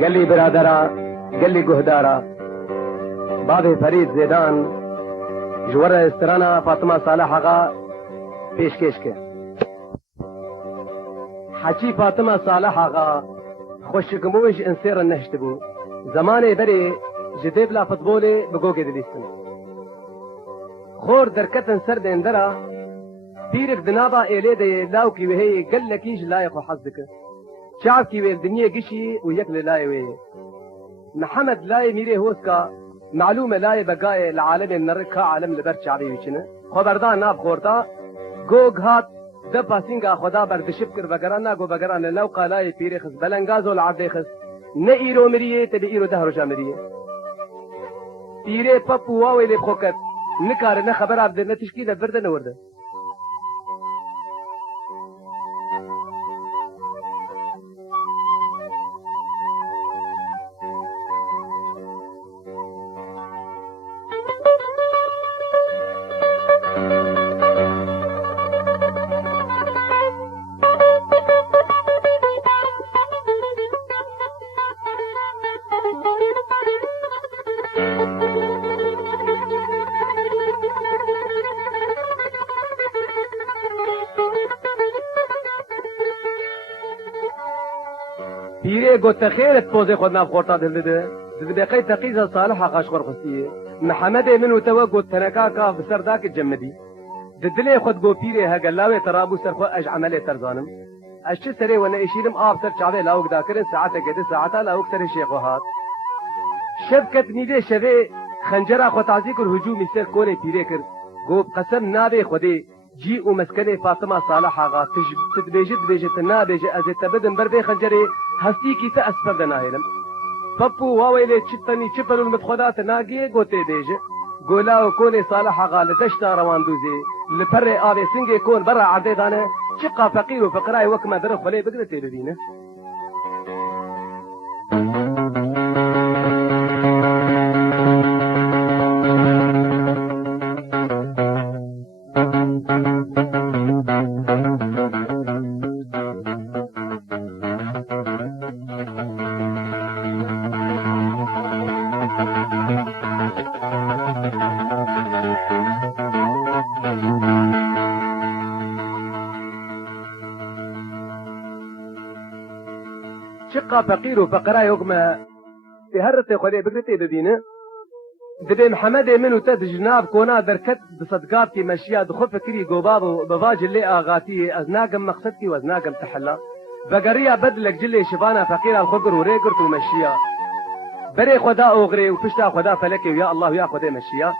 قال لي برادرا، قال لي قهدارا، بابي فريد زيدان جوار استرانا فاطمه صالح آغا پیشکش کرد. حچی فاطمه صالح آغا خوشکموش انسیر نهشت بو. زمان بری جدیب لا فوتبولی بگوگه دلیستن. خور درکتن سر دندرا پیرک دنابا ایلی دی لاو کی وهی گل لکیش لایق و حظ دکه. شعب کی ویل دنیا گشی و یک لای وی. محمد لای میره هوسکا معلومه لای بقای العالم النرکا عالم لبر شعبی وچنه. خبردان ناب خورتا گوگ هات ده پاسینگا خدا بردشب کر وگران ناگو وگران لوقا لای پیری خس بلنگازو العبد خس نه ایرو مریه تبی ایرو ده روشا مریه. پیری پپو واوی لی بخوکت نکاره نه خبر عبده نه تشکیل برده نورده. پیری گوت خیرت پوزه خود ناب خورتا دل ده دقیقه تقیز صالح آقاش خورخستیه. محمد منو تو گوت تنکا کا بسر داک جمدی ددلی خود گو پیری هگلاوی ترابو سر خو اج عمل ترزانم اش سری و نشیدم آب سر چاوی لاوک داکرن ساعت گده ساعتا لاوک سر شیخ وهات شبکت نیده شوی خنجرا خو تعزیک الهجوم سر کونه پیری کر گو قسم نابه خودی جی و مسکنه فاطمه صالح آقا تدبیجت بیجت نابیجه از تبدن بر بی خنجره هستی کی تا اسفر دناهلم پپو واویله چتنی چپل المدخلات ناگی گوته بیجه گولا و کون صالح آقا لدشتا روان دوزی لپر آبی سنگی کون برا عرده دانه چقا فقیر و فقرای وکما در خلی بگرته ببینه. چقا فقیر و فقرای وکما تهرت خلی بگرته ببینه. دبی محمد منو تد جناب کونا درکت بصدقاتي مشيا دخو فكري قوبابو بواج اللي آغاتي ازناقم مقصدكي وازناقم تحلا بقريا بدلك جلي شبانا فقيرا الخقر وريقرت ومشيا بري خدا اوغري وفشتا خدا فلكي ويا الله ويا خدا مشيا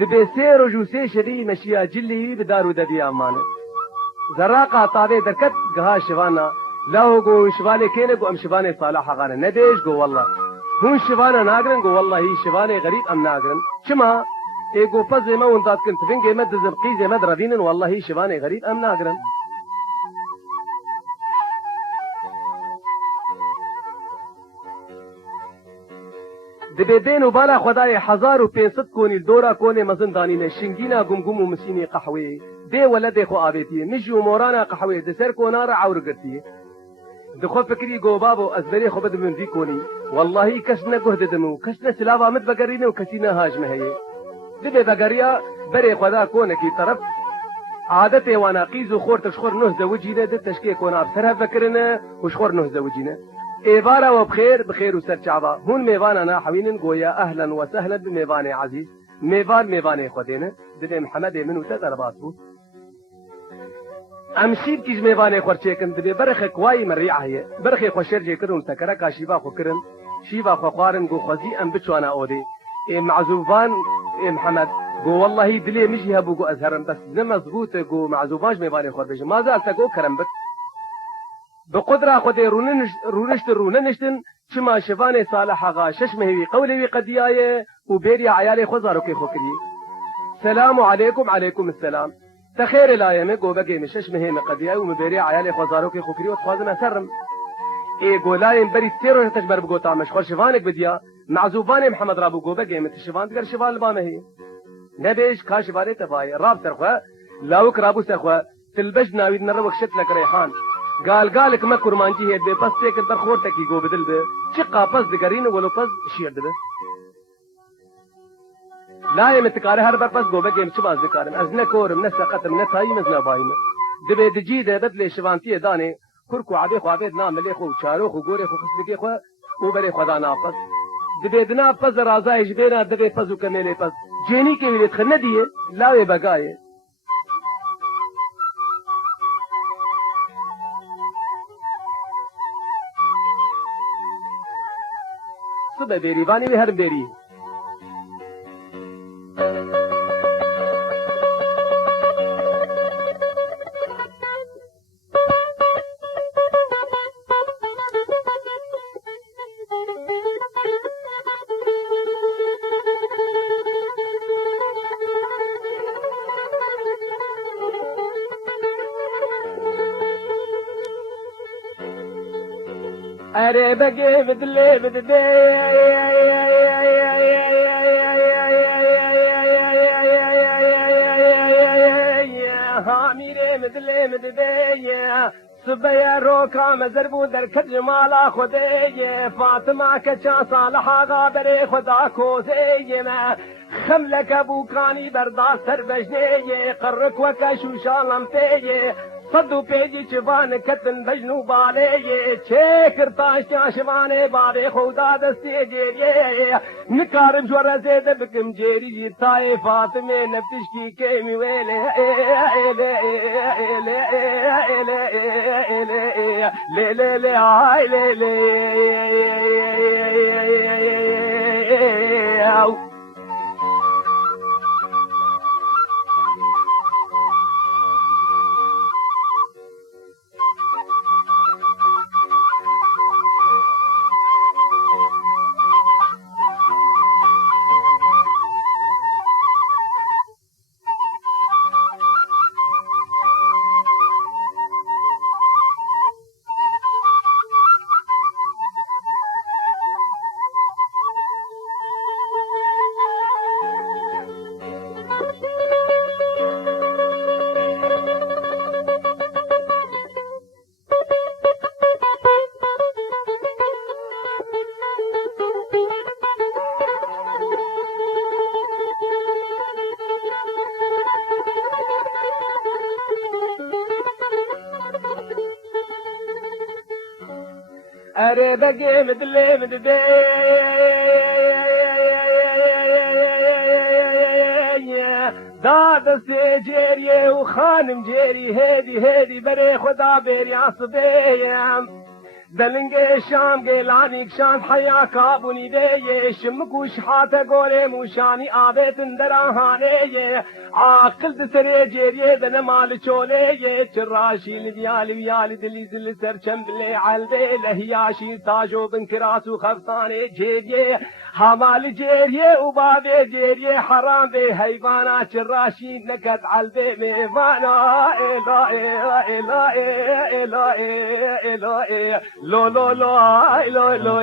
دبي سير وجوسي شدي مشيا جلي بدارو دبي امانه زراقا طابي دركت قها شبانا لاو قو شباني كينك وام شباني صالح غانا نديش قو والله هون شبانه ناگرن گو والله هی شبانه غریب ام ناگرن شما ایگو پز ما وندات كنت فنگه مد زبقیز مد ردینن والله هی شبانه غریب ام ناگرن. دبی دین و بالا خدای 1500 کونی دورا کونی مزندانین شنگینا گمگم و مسینی قحوی دی ولد خو آبیتی مجو مورانا قحوی دسر کونار عور گرتی دخو فكري جو بابو ازبري خو بد من دي كوني والله كسنا جهد دمو كسنا سلافا مد بقرينا وكسينا هاجمه هي دبي بقريا بري خدا كونكي طرف عادته وانا قيزو خور تشخور نه زوجينا دت تشكي كونا بسرها فكرنا وشخور نه زوجينا ايبارا وبخير بخير وسر شعبا هون ميوانا ناحوين قويا اهلا وسهلا بميواني عزيز ميواني خدينا دبي محمد منو تدرباتو امشيب كيج ميواني خورچيكن دبي برخ كواي مريعه هي برخ خوشر جيكرون سكرا كاشيبا خو كرن شيبا خو قارن جو خزي ام بچوانا اودي معزوبان محمد جو والله دلي مشي هبو جو ازهرن بس مزبوط جو معزوباج ميواني خور بيج ما زال تگو كرم بك بقدره خدي رونشتن شما شفاني صالح غا ششمه وي قولي وي قديايه وبيريا عيالي خزارو كي خوكري سلام عليكم عليكم السلام تخير الايام جو بقي مشش مهم قديايه ومبيريا عيالي خزارو كي خوكري وتخازن اسرم اي جو لاين بري تيرو تجبر بقو تامش خور شفانك بديا معزوبان محمد رابو گوبه گیمت شوان دیگر شوال بانه هی نبیش کاش باره تبای راب سرخوا لاوک رابو سرخوا تلبش ناوید نرو وکشت لک ریحان قال كما كرمانجي هي بس تك برخور تكي جو بدل به شقا پس دگرين ولو پس شير دبه لا يمتكاره هر بر پس گوبه گيم چباز دکارم از نکورم نسقتم نتاي مزنا بايم دبه دجي ده بدل شوانتي دانه كركو عبي خو عبيد نام ملي خو چارو خو گوري خو خسلگي خو او بره خدا ناپس دبه دنا پس رازای جبينا دبه پسو كميله پس جيني كي وليت خنديه لاوي بقايه صبح بيري باني بهر بيري अरे बगे बदले बदले हामिरे बदले बदले सुबह रोका मजरबू दरखत जमाला खुदे ये फातिमा के चा सालहा गाबरे खुदा को से ये मैं खमलक अबू कानी बर्दाश्त सर बजने ये कर्रक वकशु शालम पे ये صدو پیجی چوان کتن بجنو بالے یہ چھے کرتاش چاشوانے بابے خدا دستے جیریے نکارم شورا زید بکم جیری جیتائے فاطمے نفتش کی کیمی ویلے لے لے لے آئے لے لے अरे बगे बदले बदले दाद से जेरिए खानम जेरी हेदी हेदी बरे खुदा बेरिया सुबेयम दलंगे शाम के लानी शाम हया काबुनी दे ये शमकुश हाथ गोरे मुशानी आवे तंदरा हाने ये आकल दसरे जेरिए दन माल चोले ये चराशी लियाल दिली दिल सर चंबले अलबे लहियाशी ताजो बंकरासु खफताने जेरिए हमाल जेरिए उबावे जेरिए हराम बे हैवाना चराशी नकद अलबे मेवाना एला एला एला एला लो लो लो आई लो लो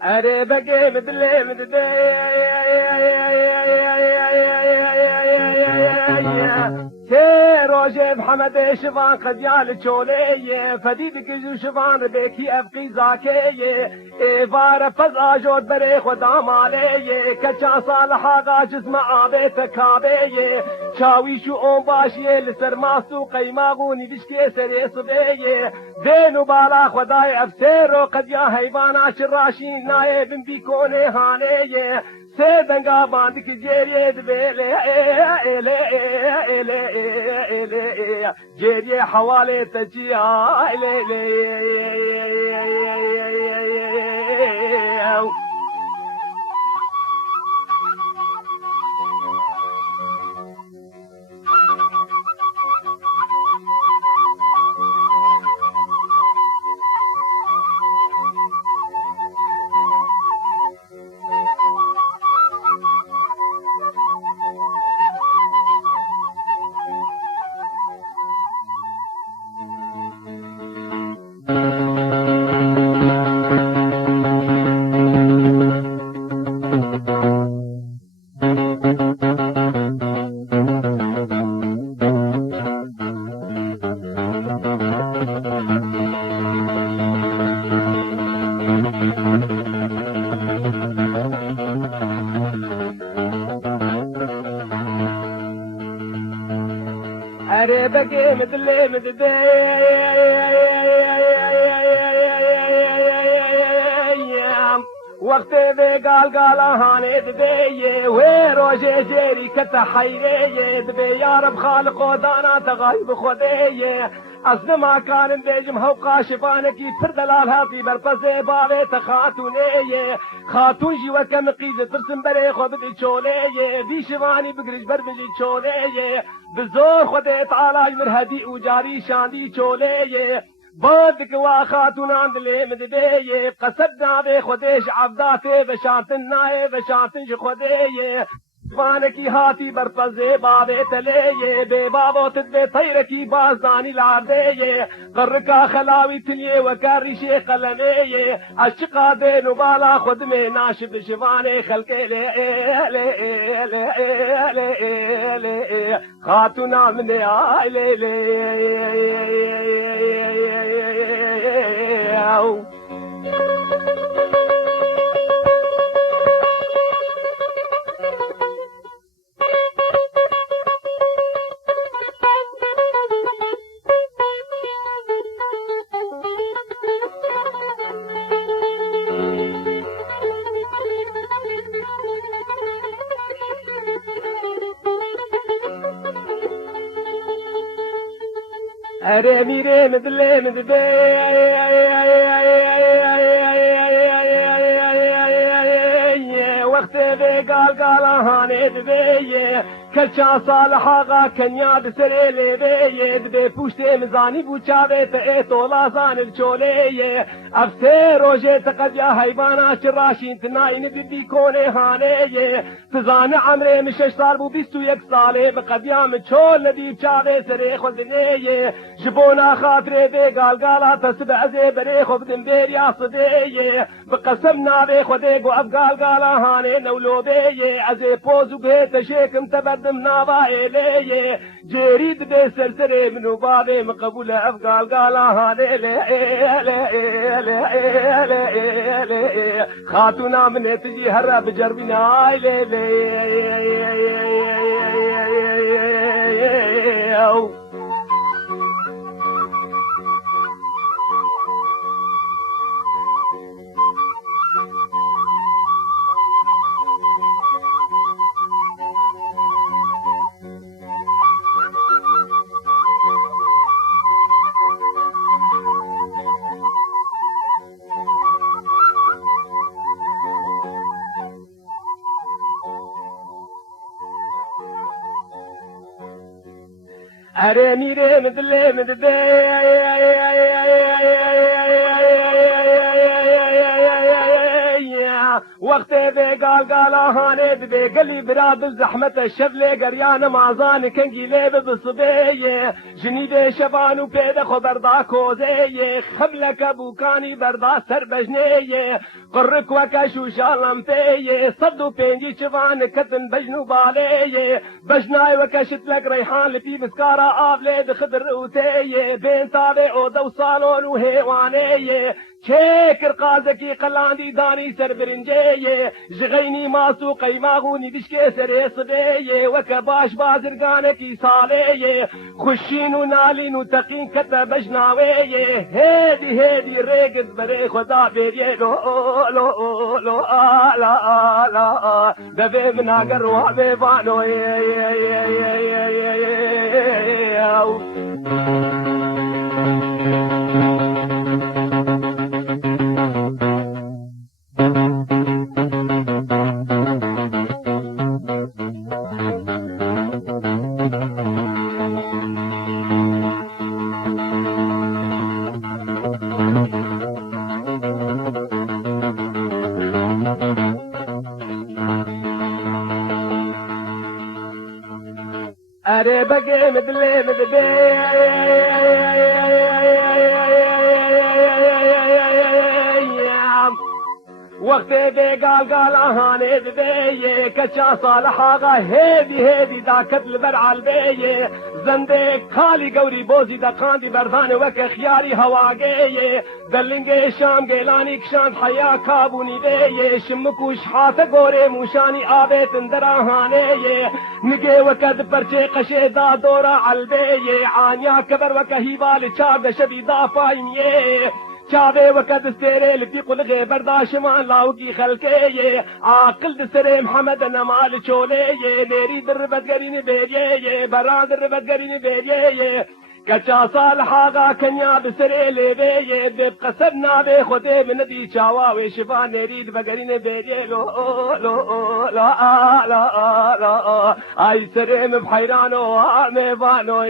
अरे बगे बदले बदले शेरो روجه محمد شفان قديال تشولي فديد كجو شفان بكي ابقي زاكي فار فزا جود بري خدام علي كچا صالحا غاجز معابي تكابي چاوي شو اون باشي لسر ماسو قيماغوني بشكي سري صبي دينو بالا خداي افسيرو قد يا حيوانا شراشين نايب بيكوني هاني سيدنگا باندك جيري دبيلي جيري حوالي تجيا ارے بگے مدلے مددے وقت دے گال گالا ہانے دے وے روجے جیری کتحیرے دے یا رب خالق و دانا تغالب خودے اصل ما كان بيجم هوقا شفانكي فرد الالهاتي برفزي باوي تخاتوني خاتون جي وكم قيزة ترسم بري خو بدي تشولي بي شفاني بقرش بربجي تشولي بزور خودي تعالى مرهدي وجاري شاندي تشولي بادك واخاتون عند اللي مدبي قصدنا بي خوديش عبداتي بشانتن ناي بشانتن خودي فانكي هاتي برفزي بابي تلي بي بابو تدبي طيركي بازاني العردي قركا خلاوي تلي وكاري شي قلمي اشقا دين وبالا خدمي ناشب شفاني خلقي لي خاتونا مني لي ارے میرے مدلے مددے وقت دے گال گالا ہانے دے كلشا صالح آغا كنيا بسري لي بي پوشتي مزاني بوچاوي تي طولا زان الچولي افسي روجي تقد يا حيوانا شراشين تناين بدي كوني هاني تزان عمري من 6 سال بو 21 سالي بقد يا مچول ندي بچاوي سري خدني جبونا خاطري بي قال قالا تسبع زي بري خدن بيريا صدي بقسمنا بي خديقو افقال قالا هاني نولو بي عزي بوزو بيت شيكم تبد منابا إليه جريد بسلسلة منو بابي مقبول أفقال قالا هاني لي خاتونا من تجي هرا بجربنا ارے میرے مدلے مددے وقت قال هاني بقلي براد الزحمة الشبلة قريان مازان كنجي ليب بصبية جنيد شبان وبيد خبردا كوزية خبلك بوكاني بردا سر بجنية قرك وكشو شالم فيه صدو بينجي شبان كتن بجنو باليه بجناي وكشت لك ريحان لفي بسكارة آبلي خضر وتيه بين تابع او صالون وهيوانيه شكر قازكي قلاندي داني سر برنجيه جغيني ماسو قيماغوني بشكي سر صبيه وكباش بازرقانكي صاليه خشين ونالين وتقين كتا بجناويه هيدي ريقد بري خدا بيريه لو لو لو لا لا دبي مناقر وابي بانو أري بقي مدلي مدبي وقت قال هاني ببي كشا صالح آغا هيدي داكت البرع البي زندك خالي قوري بوزي دقاندي بردان وك خياري هواقي دلنگي شام قيلاني كشان حيا كابوني بي شمكو شحاتا قوري موشاني آبيت اندرا هاني نگي وكد برچه قشي دا دورا عالبي عانيا كبر وك هيبال چاب شبي دا فايميه چاوے وقت سیرے لفی قلغے برداشت مان لاو کی خلقے یہ عاقل دسرے محمد نمال چولے یہ میری دربت گرین بیریے یہ بران دربت گرین بیریے یہ کچا صالح آغا کنیا بسرے لے بے یہ بے قصب نابے خودے من دی چاواوے شفا نیرید بگرین بیریے لو لو لا لا لا آئی سرے میں بحیرانو آمے بانو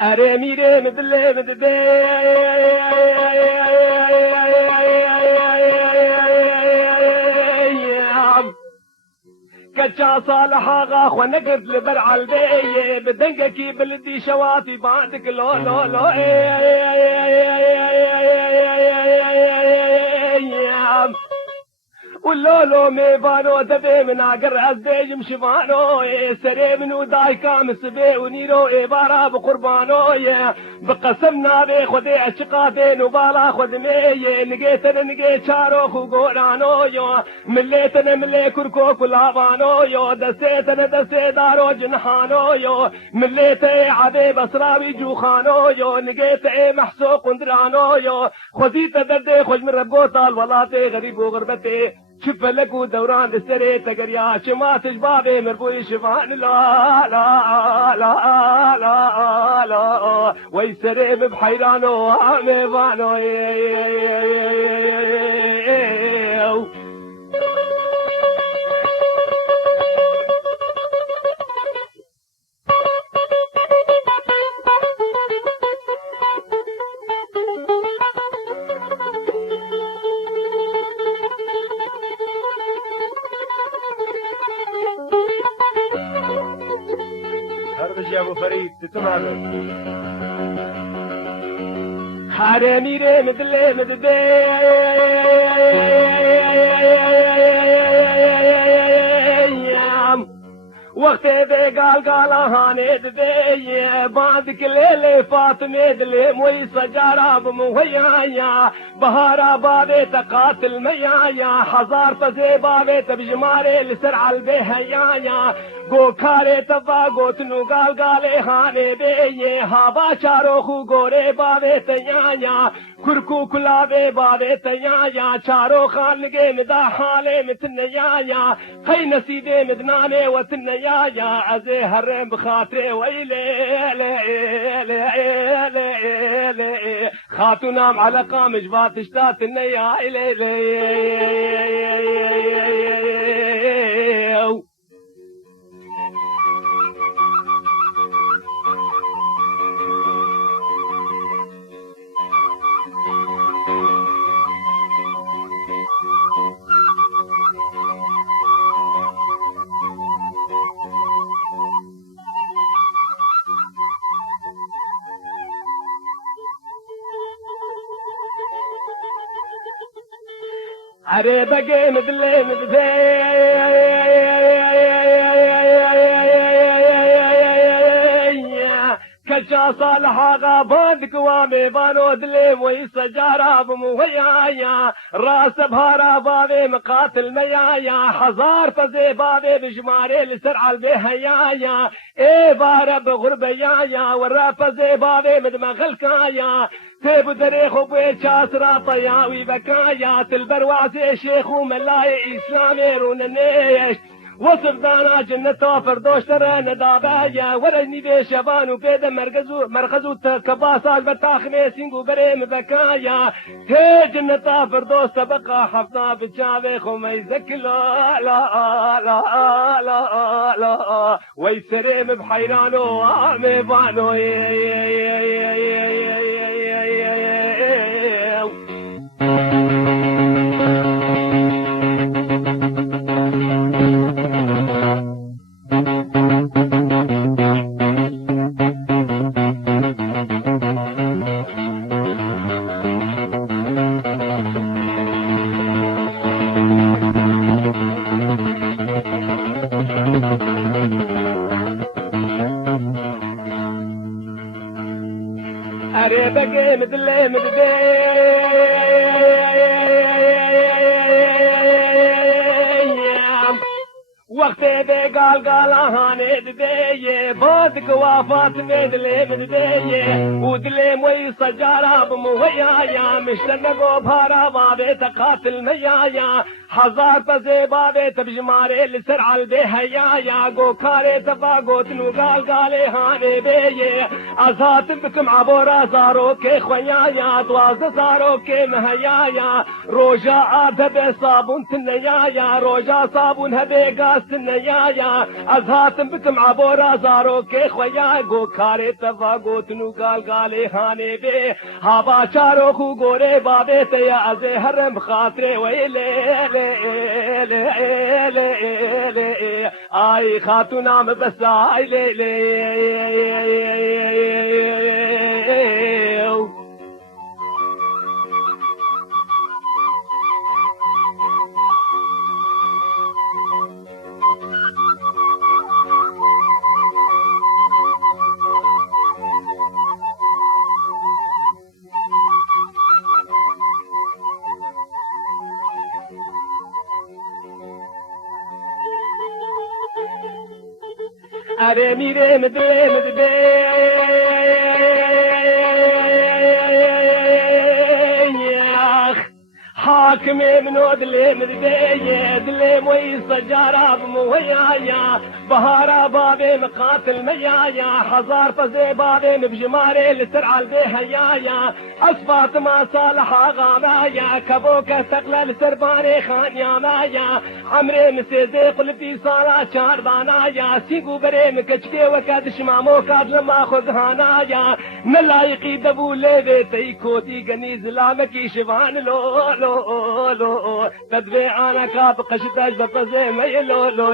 أري ميري مدلي مدبي كتشا صالح آغا خونقد لبرع البي بدنقكي بلدي شواتي بعدك لو لو لو واللولو ميبانو دبي من عقر عزبيج مشفانو سري منو دايكا مسبي ونيرو عبارة بقربانو بقسمنا بي خدي عشقا بين وبالا خد مي نقيتنا نقيت شارو خو قورانو مليتنا ملي كركو كلابانو دسيتنا دسي دارو جنحانو مليتي عبي بصراوي جوخانو نقيت محسو قندرانو خذيت دردي خج من ربو طال ولاتي غريب وغربتي شوف لكو دوران السري تقريا شما تشبابي مربوي شفان لا لا لا لا لا ويسري بحيرانو عمي بانو يا ابو فريد تتمالك حرامي ري مدلي مدبي وقت قال هاني دبي بعد كل فاطمه دلي موي سجارة بمويا بهارا بابي تقاتل ميايا حزار تزي بابي تبجماري لسرع البيهيايا گو کھارے تبا گوتنو گال ہانے بے یہ ہابا چارو خو گورے باوے تیایا کرکو کلاوے باوے تیایا چارو خان گے مدا حالے متنیایا خی نصیبے مدنانے وتنیا يا أزي هرم بخاطري ويلي خاتونام على قامش باتشتات النيا عري بقي مدلي كلشا صالح غابات قوامي بانو دليم ويسجارا بموهيايا راس بهارا بابي مقاتل ميايا حزار فزي بابي بجماري لسرع البيهيايا اي بارا بغربيايا ورا فزي بابي مدمغ الكايا تيبو دريخو بيشاس راطياوي بكايا تلبر وعزي شيخ وملاي اسلامي روننيش وصف دانا جنة فردوش ترى ندابايا ورجني بشبان وبيد مركزو كباسال بتاخمي سينغو بريم بكايا هي جنة فردوش تبقى حفظا بجابي خمي زك لا لا لا لا لا ويسريم بحيرانو عمي بانو أري بقي مدلي وقت دے گال گالانے دے بہت گوافات میں دلے دے ودلے موئی سجارا بمویا یا مشتن گو بھارا بابے تقاتل نیا یا ہزار پزے بابے تبجمارے لسر علبے حیا یا گو کھارے تبا گوتنو گال گالے ہانے بے ازات بکم عبورا زارو کے خویا یا دواز زارو کے مہیا یا روجا آدھب صابون تنیا یا روجا صابون ہبے گاس نيايا أزهاتم بكم عبورا زارو كي خويا گو كاري تفا گوتنو قال قالي هاني بي هابا چارو خو گوري بابي تيا أزي هرم خاطري ويلي آي خاتونام بس آي أري ميري مدري حاكمي منو دلي موي سجارة بمويايا بهارا بابي مقاتل ميايا حزار فزي بابي بجماري لسرع البيهيايا أصفات ما صالح غامايا كبوكا تقلل سرباني خانيا مايا عمري مسيزي قلبي صالة شاربانايا سيقو بريم كشكي وكاد شمامو كاد لما خذهانايا ملايقي دبو ليبي تيكوتي قنيز لامكي شبان لو تدبي انا كاب قشتاج بطزي ميلو لو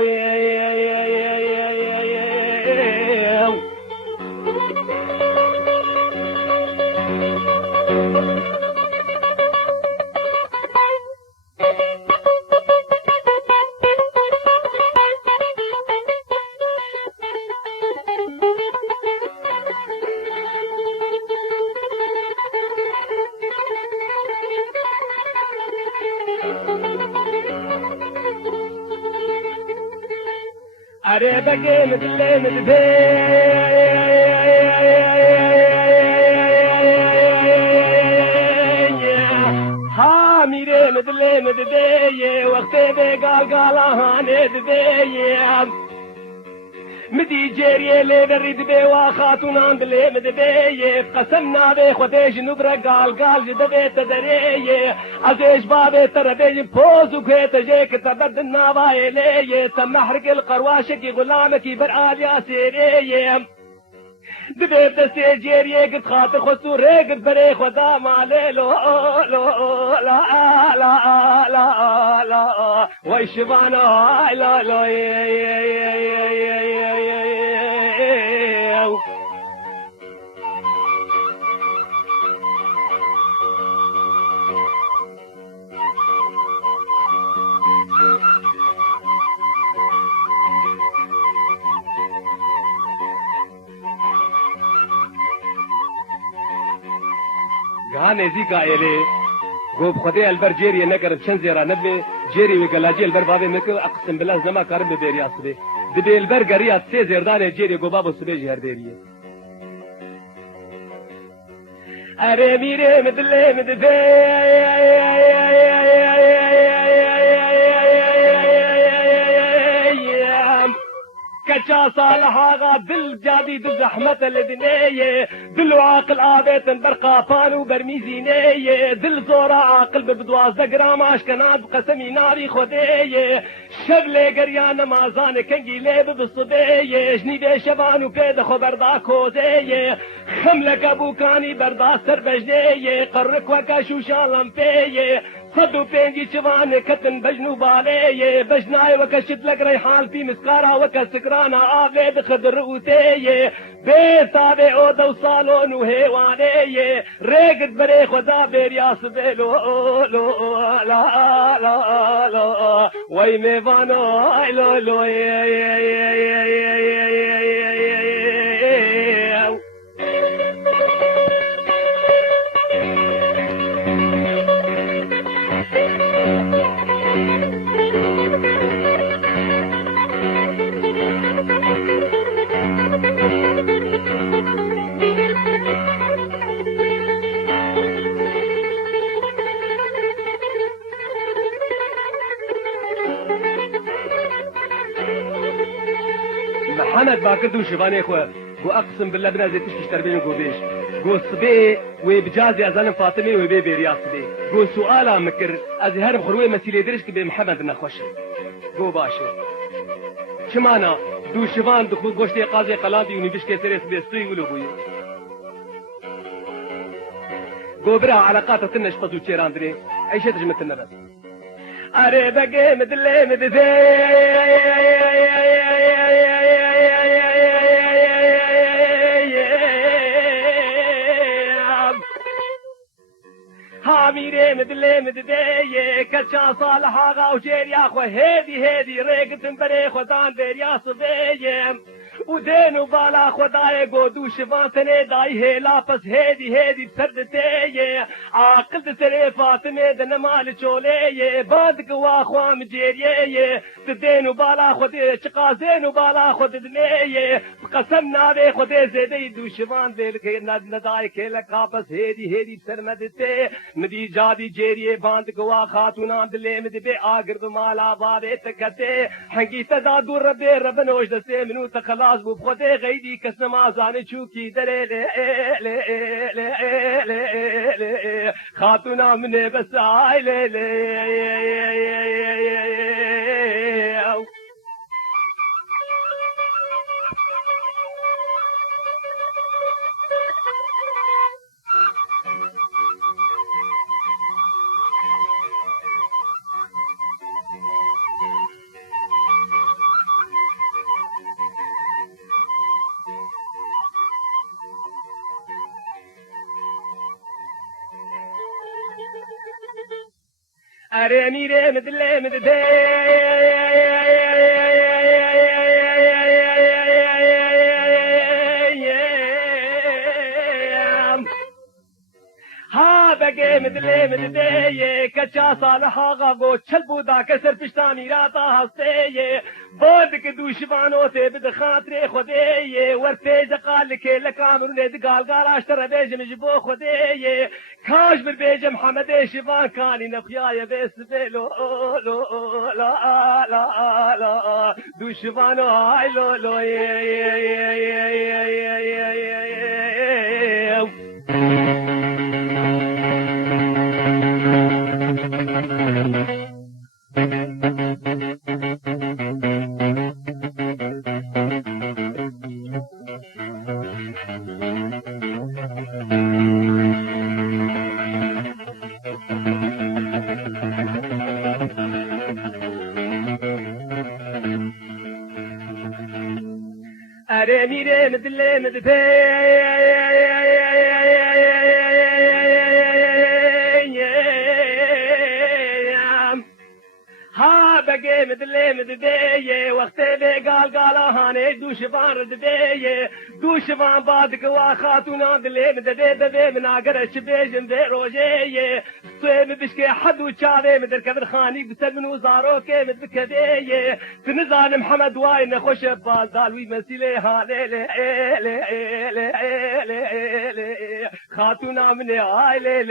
أري بقي مدلي ها ميري مدلي مدلي وقتي بي قال قال هاني دبي أري بقي مدلي مدلي ها ميري مدلي مدلي وقتي بي قال قال هاني دبي أري بقي مدلي مدلي ها ميري مدلي مدلي وقتي بي قال قال هاني دبي مدي جيري لي بريد بي وخاتون عند لي مدبي قسمنا بي خديش نبرة قال جدبي تدري عزيش بابي تربي بوز وكيت جيك تبرد النواي لي تمحرق القرواشك غلامك برقال يا سيري دبي بدسي جيري قد خاطر خسوري قد بري خدا ما ليلو لا لا لا لا لا ويشبعنا لا لا गाने जी का एले गोब खदे अलबर जेरी नगर चंजेरा नबे जेरी वगलाجي البر بابه مك اقسم بالله زما كارم بيريا سبي دبي البر غريا سي زردان جيري غوبابو سبي جهر ديريه اري ميري مدلي مدبي كچا صالحا دل جادي دل زحمة الدنيا دل عاقل آبيت برقا فانو برميزيني دل زورا عاقل ببدوازة جرام عشكنات بقسمي ناري خدي شبلي قريان مازان كنجي ليب بالصبي جني بي شبانو بيد خبردا كوزي خملك ابو كاني بردا سر بجني قرك وكا شوشان لمبي صدو بينجي شوان كتن بجنو بالي بجناي وكشت لك ريحان في مسكارا وكسكرانا آبيد خضر وتي بيتابي او دو صالون وهيواني ريقد بري خدا بيرياس بيلو لو لا لا لا وي ميفانو لو لو محمد باكردو شباني خو اقسم بالله بنازل تشكي تربين قوبيش قو صبي وبجازي ازان فاطمي وبي بيريا صبي قو سؤالا مكر از هرب خروي مسيلي درش كبي محمد نخوش قو باشي شمانا دو شبان دخو قوشتي قاضي قلابي ونبش كسرس بيستوي ولو بوي قو برا علاقات تنش فضو تشيراندري ايش تجمت النبس اري بقي مدلي مدفي هاميري مدلي مددي كتشا صالحا غاوجير يا خو هيدي ريقت بري خدان ديريا صبي ودينو بالا خداي قودو شفانتني داي هيلا بس هيدي بسردتي عاقل تسري فاطمه دنمال چولي بادك واخوام جيري تدينو بالا خدي چقازينو بالا خد دمي قسمنا بي خدي زيدي دو شفان دل كي نداي كيلا بس هيدي بسرمدتي مدي جادي جيري باندك وا خاتونا دلي مدبي اگر بمالا بابي تكتي حقي تدادو رب نوش دسي منو تخلا خلاص بو بخوتي غيدي كسما زاني شوكي دري لي خاتونا مني بس هاي لي أريني ري مدلي مددي ها بقي مدلي مدلي كچا صالح آغا گو چل بودا کسر پشتانی راتا هستی بودک دوشبانو تے بد خاطر خودی ورتیج قال که لکامرون دقال قال اشتر بیجم جبو خودی کاش بر بیجم حمد شبان کانی نخیای بیس بلو لو لا لا لا دوشبانو های لو لو أري ميري مدلي مدفي ها بقي مدلي مدبي وقت بي قال هاني دوشبان ردبي دوشبان بعدك واخاتونا دلي مدبي دبي من عقر الشبيجن بي روجي سويم بشكي حد وشاوي مدر كبر خاني بسلمن وزارو كي مدبكبي تنزان محمد واين خوش بازال وي مسيلي هاني لي خاتونا مني هاي لي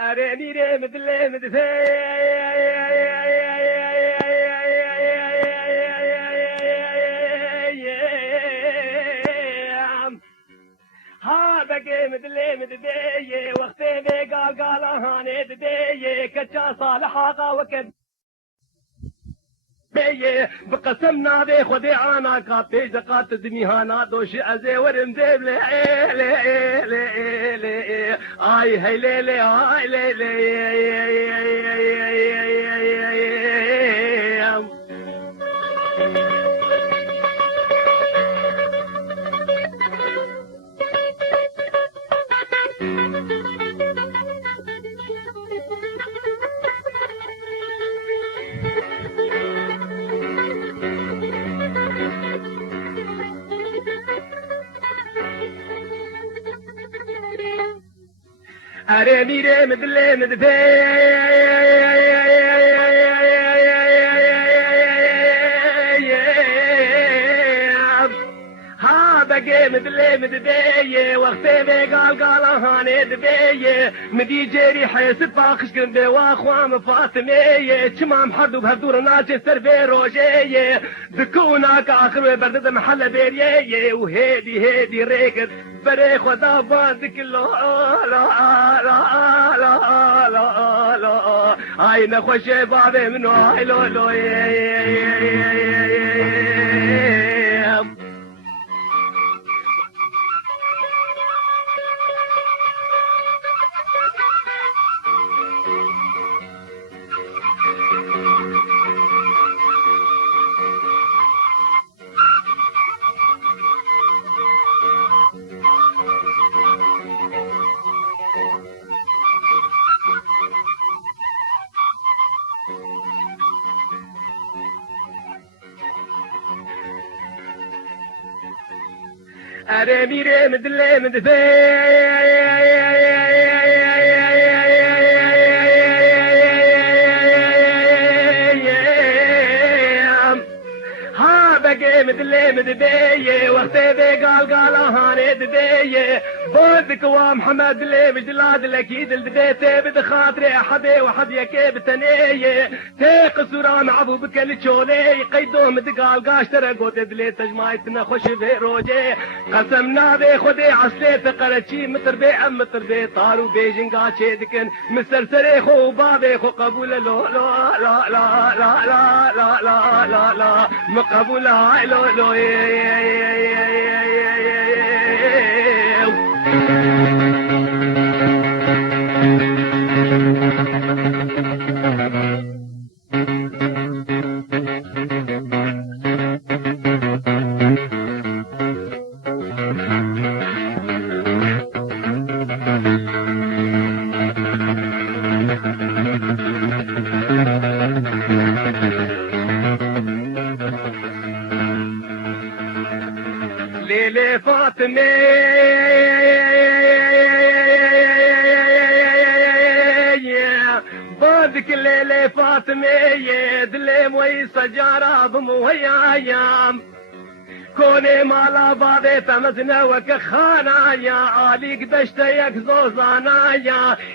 أري ميري مدلي مدفي ها بقي مدلي مدبي وقتي بي قال هاني دبي كچا صالح آغا وكب بيه بقسمنا بي خدي عانا كابي زقات دميهانا دوشي ازي ورم ديب لي اي هي لي هاي لي أري ميري مدلي مدفي بقي مدلي مدبي وقتي بي قال هاني دبي مدي جيري حيس باخش قندي واخوام فاطمي تمام حردو بهدور ناجي سربي روجي ذكوناك اخر بردد محل بيريي وهيدي ريقد بري خدا باندك لا لا لا لا لا لا هاي نخوش بابي منو هاي لو لو أري ميري مدلي مدفي مدلي مدبي وقتي بي قال هاني دبي بودك ومحمد لي بجلاد الاكيد البيتي بد خاطري حدي وحد يكي بتنيه تيق سوران عبو بكل تشولي قيدوهم دقال قاش ترقوت دلي تجمايتنا خوش في روجي قسمنا بي خدي عسلي تقرشي متر بي طارو بيجن قاشي دكن مسلسلي خو بابي خو قبول لو لا لا لا لا لا لا لا لا لا مقبول هاي لو لو ليلة فاطمة بادك الليلة فاطمة دلم وي سجارة بمويا ايام كوني مالا بعضي تمزنا وكخانا يا عليك دشتا يك زوزانا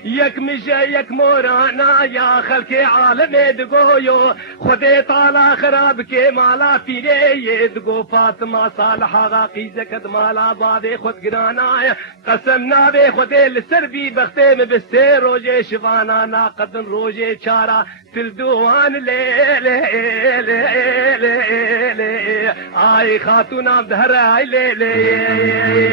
يك مجا يك مورانا يا خلقي عالمي دقويو خدي طالا خرابك مالا فيني دقو فاطمة صالحة غاقي زكد مالا بعضي خد قرانا قسمنا بي خدي السربي بختيم بالسير روجي شفانا ناقد روجي چارا تلدوان ليلي آي خاتونا بدهرة آي ليلي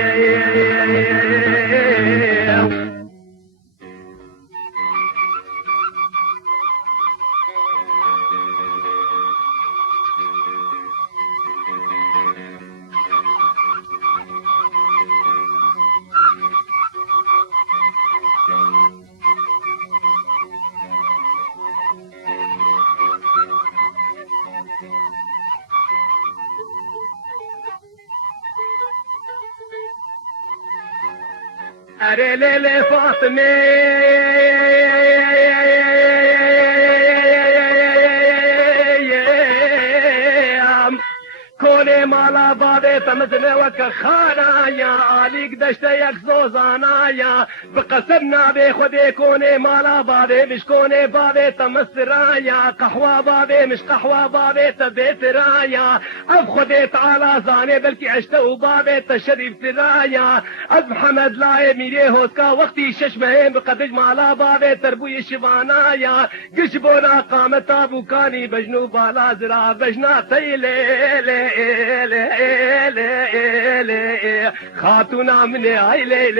أري ليلي فاطمة كوني مالا بادي تمزني وكخانا يا عليك دشتا يك زوزانا يا بقسمنا بي خدي كوني مالا بادي مش كوني بادي تمس رايا قحوة بادي مش قحوة بادي تبيت رايا أب خدي تعالى زاني بلكي عشتا وبادي تشريف سرايا أب محمد لا يميري هوتكا وقتي ششمهين بقدج مالا بادي تربوي شبانا يا قشبونا قامت أبو كاني بجنو بالا زرا بجنا تيلي خاتونا من عيلي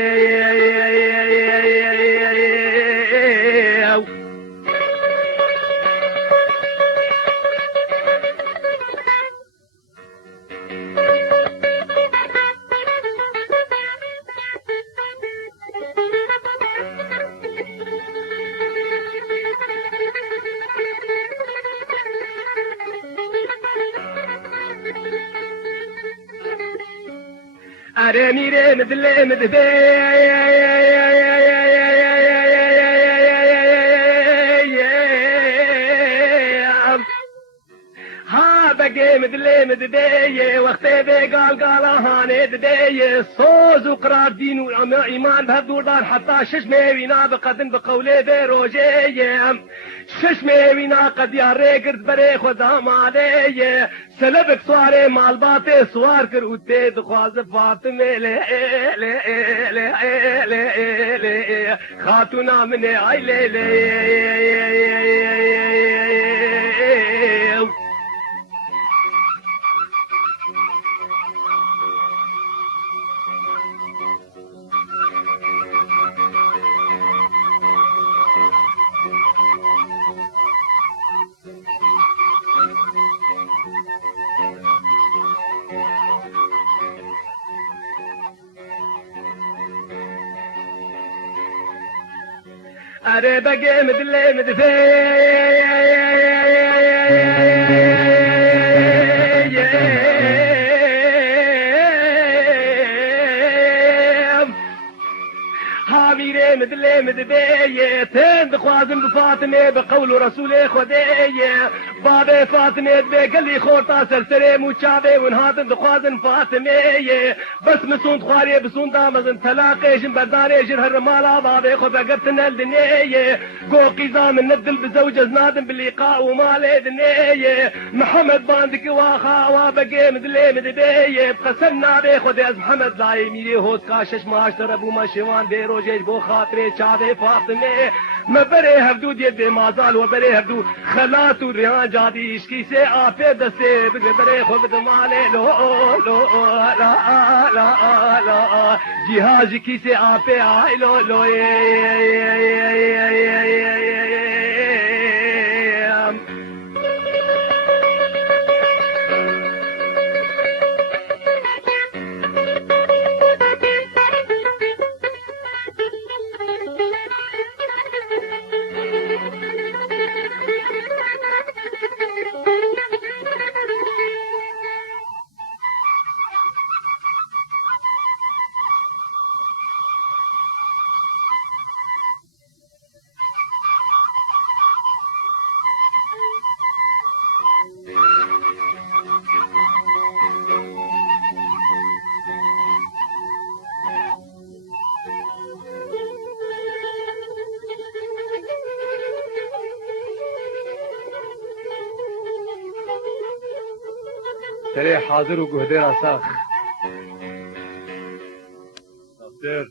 أري ميري مدلي مدبي ها بقي مدلي مدبي وقتي بي قال هاني دبي صوز وقرار دين وإيمان بهدور دار حتى ششمي وينا بقدم بقولي بروجي ششمي وينا قد ياري قرد بري خدام علي سلبك سواري مالباتي سوار كر ودي دخواز فاطمة لي خاتونا من عيلي أري بقي مدلي مدفي هاميري مدلي مدبي تين بخوازم بفاطمة بقول رسولي خدي بابي فاطمة بقلي خورتا سرسري موشابي ونهاتن بخوازن فاطمة بس مسون خواري بسون دامزن تلاقي جن برداري جر هرمالا بابي خود بقبتن الدنيا قوقي زامن ندل بزوج زنادن باللقاء ومالي دنيا محمد باندك واخا وبقي مدلي مدبي بقسمنا بي خدي از محمد لا يميري هوت كاشش ماشتر ابو ماشوان بي روجي بو خاطري چاوي فاطمه ما بري هبدود يد ما زال وبري هبدود خلات وريان جادي اشكي سي آفه دسته بري خود مالي لو لا جهاز کی سے آپے آئے لو سري حاضر وقهدير أساخ دكتور